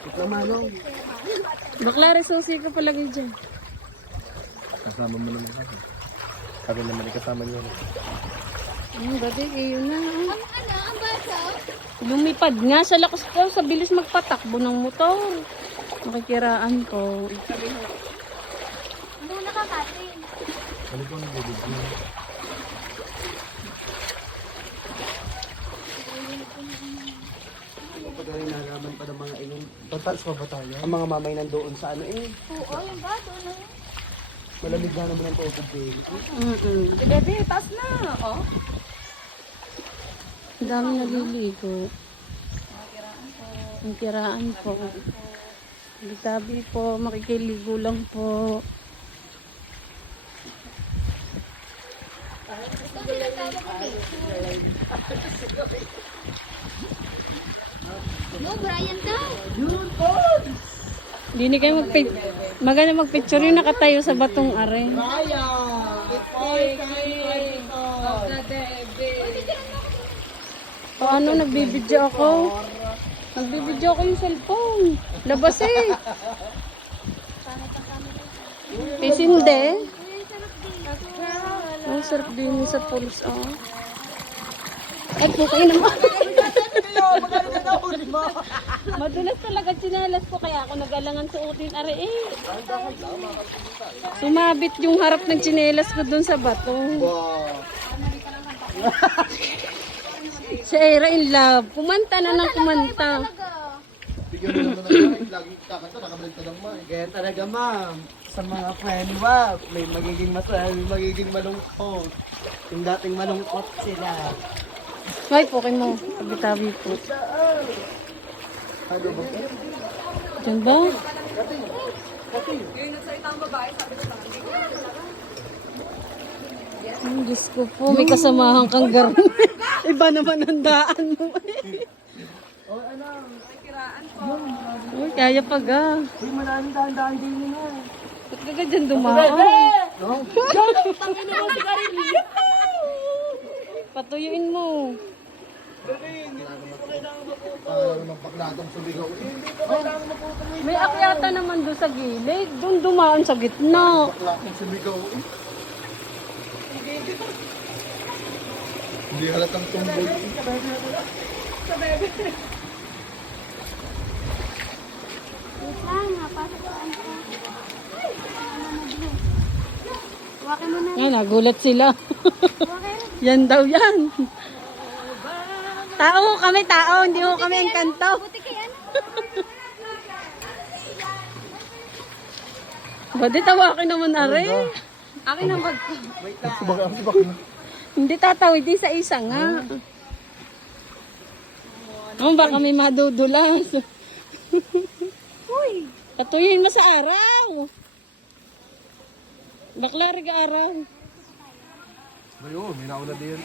Ito manong. Bakla resusi ka palagay dyan. Kasama mo naman kasi. Kami naman yung kasama niyo. Ang dati kayo na. Ang ano, ang baso? Lumipad nga sa lakas ko, sa bilis magpatakbo ng motor. Makikiraan ko. Ano nakakatin? Ano ko ang bibig niyo? Kapag rin nagaman pa ng mga Tataas pa ba tayo? Ang mga mamay nandoon sa ano eh. Oo, yung baso na. Malamig na naman ang tubig eh. Mm-mm. Bebe, taas na. Oh. Ang dami naliligo. Ang kiraan po. Tabi po, makikiligo lang po. Ito tinatawag ko No, Brian daw. Hindi ni kayo magpic maganda magpicture yung nakatayo sa batong are. Paano nagbibidyo ako? Nagbibidyo ako yung cellphone. Labas eh. Kasi hindi. Ang sarap din sa pulis oh. Ay, po kayo naman. Madulas talaga sinalas ko kaya ako nag-alangan suotin are eh. Sumabit yung harap ng tsinelas ko dun sa bato. Si Era in love. Kumanta na ng kumanta. Bigyan mo naman ng lagi kakanta, nakabalik ng mga. Kaya talaga ma'am, sa mga friend wa, may magiging masaya, may magiging malungkot. Yung dating malungkot sila. Ay, pokin mo. Tabi-tabi po. Diyan ba? Ang Diyos ko po, may kasamahan kang garon. Iba naman ang daan mo. Uy, kaya pa ga. Uy, maraming daan-daan din nga. Ba't ka dyan dumaan? No? Patuyuin mo. Parang magpaklatong sumigaw. May akyata naman doon sa gilid. Doon dumaan sa gitna. Baklatong sumigaw. Hindi halatang tumbol. Wait lang, napasok ko ang Huwakin mo na. Yan, nagulat sila. Yan daw yan. Tao kami, tao. Hindi mo kami ang kanto. Buti kay ano. Badi, tawakin naman are. Akin ang bag ko. Wait lang. Baka, baka. Hindi tatawid, di sa isa nga. Oh, baka may madudulas. Uy. Patuyin mo sa araw. Bakla rin ka araw. Ayun, may nauna din.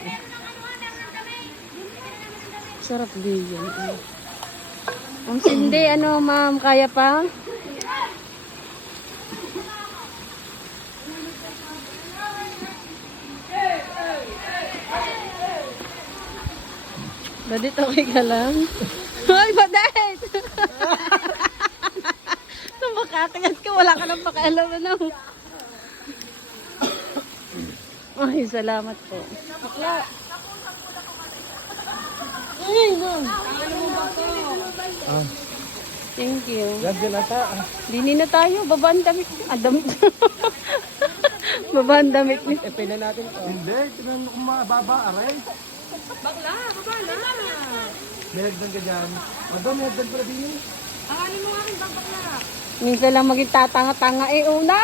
Sarap din yan. eh. Ang sindi, ano ma'am, kaya pa? Badit, okay ka lang? Ay, badit! Makakayat ka, wala ka nang pakialam ano. Ay, salamat po. Bakla. No. Ah, Thank you. yan din ata. Ah. Dini na tayo, babaan damit. Ah, damit. babaan damit ni. Eh, pila natin to. Hindi, tinan mo kung mababa, aray. Bakla, baba na. May hagdan ka dyan. Ado, may hagdan pala din eh. Angalin mo nga rin, bakla. Minsan lang maging tatanga-tanga eh, una.